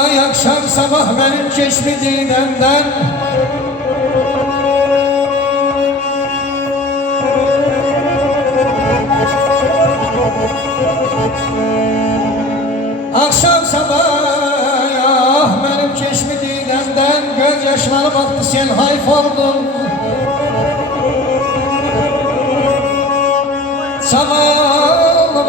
Ay akşam sabah benim çeşmi dinemden akşam sabah benim çeşmi dinemden göz yaşları baktı sen hayf oldun. Zavallım,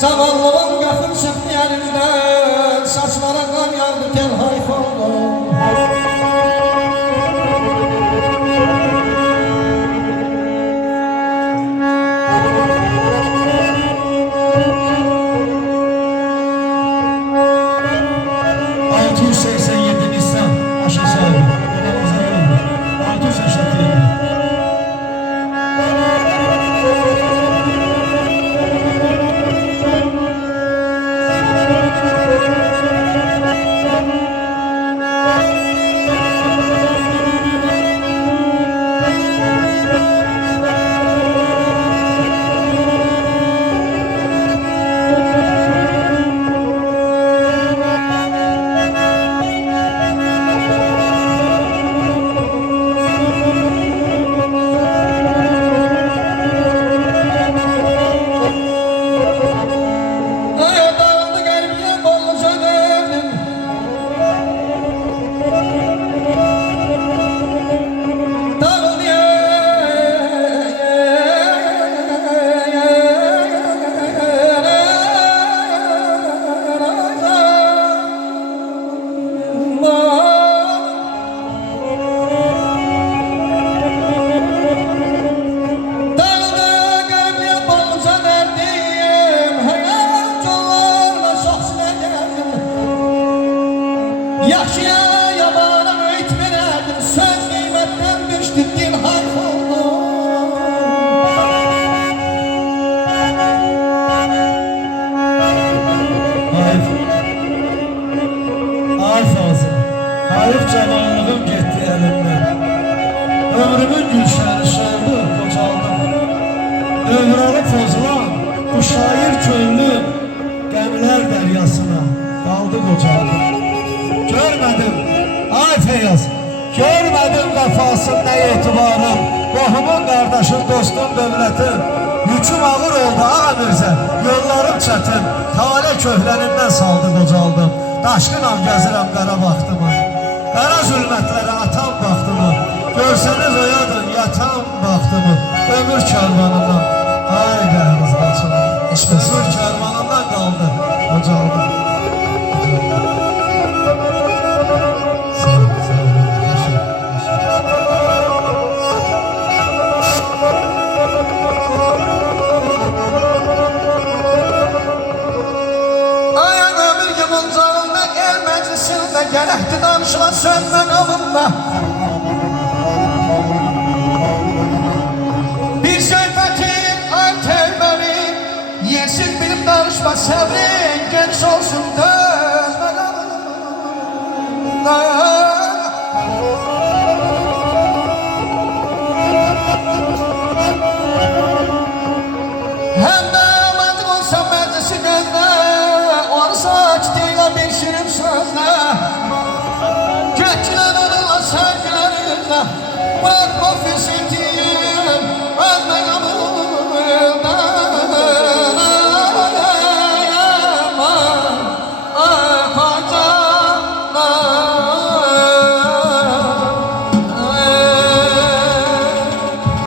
zavallımın qapım çıktı elimden, saçlara qan yağdı tel hayf oldum. Yaxşıya yabana öyt verədim, söz qiymətdən düşdü, dil hayf oldu. Hayf, arif ağzım, hayf cavanlığım getdi əlimdən. Ömrümün gülşəni soldu, qocaldım. Dövrəni pozulan bu şair könlüm qəmlər dəryasına qaldı qocaldım. Görmədim, ay Feyyaz, görmədim vəfasın nə etibarın, qohumun, qardaşın, dostun, dövlətin. Yüküm ağır oldu ağa Mirzə, yollarım çətin, tale köhlənimdən saldı qocaldım. Daşqınam gəzirəm qara baxtımı, qara zülmətlərə atan baxtımı. Görsəniz oyadın, yatan baxtımı, ömür kərvanından. Ay dəhriz qaçımı, ömür kərvanından qaldı qocaldım. Gərəkdi danışılan sönmən alınma.